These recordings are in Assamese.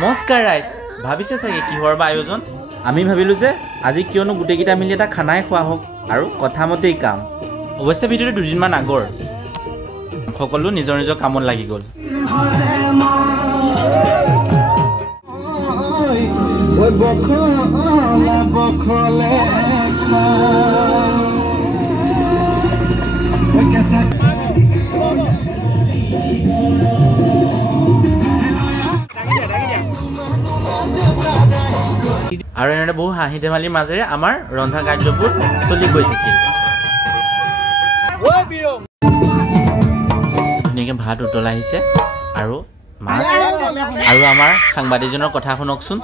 নমস্কাৰ ৰাইজ ভাবিছে চাগে কিহৰ বা আয়োজন আমি ভাবিলো যে আজি কিয়নো গুটেকিটা মিলি এটা খানাই খোৱা হোক আৰু কথামতেই কাম অৱশ্যে ভিডিঅ'টো দুদিনমান আগৰ সকলো নিজৰ নিজৰ কামত লাগি গ'ল আৰু এনেদৰে বহু হাঁহি ধেমালিৰ মাজেৰে আমাৰ ৰন্ধা কাৰ্যবোৰ চলি গৈ থাকিল ধুনীয়াকৈ ভাত উতলাই আহিছে আৰু মাছ আৰু আমাৰ সাংবাদিকজনৰ কথা শুনকচোন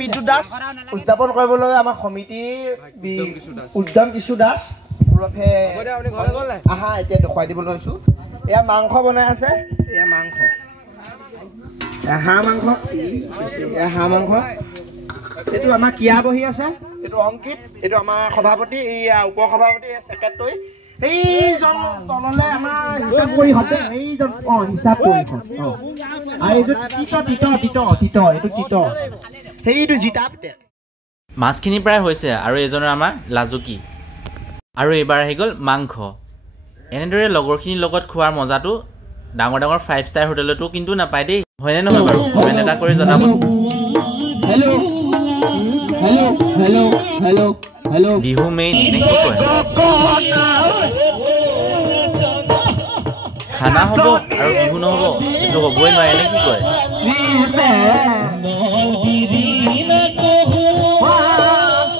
বিদ্যুৎ দাস উদযাপন কৰিবলৈ আমাৰ সমিতিৰ উদ্যম কিছু দাস আহা এতিয়া দেখুৱাই দিব লৈছো এয়া মাংস বনাই আছে এয়া মাংস হাঁহ মাংস এইটো আমাৰ কিয়া বহি আছে এইটো অংকিত এইটো আমাৰ সভাপতি এয়া উপ সভাপতি ছেক্ৰেটাৰী এইজন তললে আমাৰ হিচাপ কৰি হতে এইজন হিচাপ কৰি আৰু এইটো তিত সেইটো জিতা পিতে মাছখিনি প্ৰায় হৈছে আৰু এজনৰ আমাৰ লাজুকী আৰু এইবাৰ আহি গ'ল মাংস এনেদৰে লগৰখিনিৰ লগত খোৱাৰ মজাটো ডাঙৰ ডাঙৰ 5 ষ্টাৰ হোটেলতো কিন্তু নাপায় দেই হয়নে নহয় বাৰু কমেণ্ট এটা কৰি জনাব হেল্ল বিহু মেইন নে কি কয় খানা হ'ব আৰু বিহু নহ'ব কিন্তু হ'বই নোৱাৰে নে কি কয়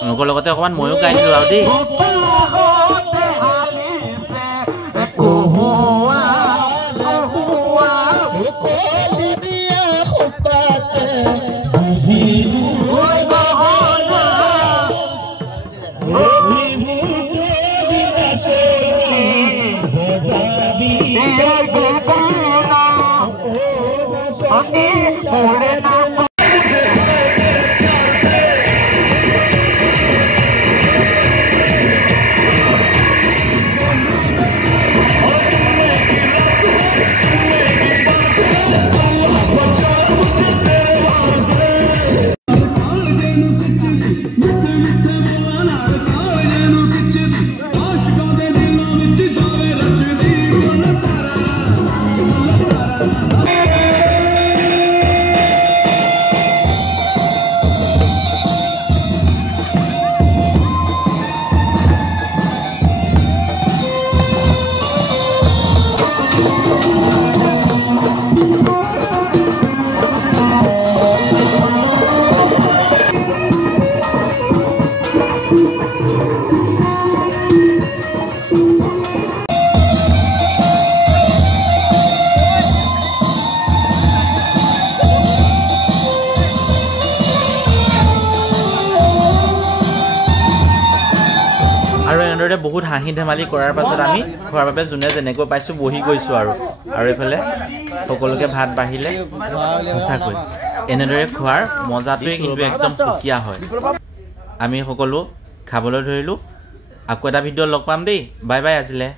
লোকৰ লগতে অকণমান ময়ো গাই দিলোঁ আৰু দেই আৰু এনেদৰে বহুত হাঁহি ধেমালি কৰাৰ পাছত আমি খোৱাৰ বাবে যোনে যেনেকৈ পাইছোঁ বহি গৈছোঁ আৰু এইফালে সকলোকে ভাত বাঢ়িলে সঁচাকৈ এনেদৰে খোৱাৰ মজাটোৱে কিন্তু একদম সুকীয়া হয় আমি সকলো খাবলৈ ধৰিলোঁ আকৌ এটা ভিডিঅ' লগ পাম দেই বাই বাই আজিলে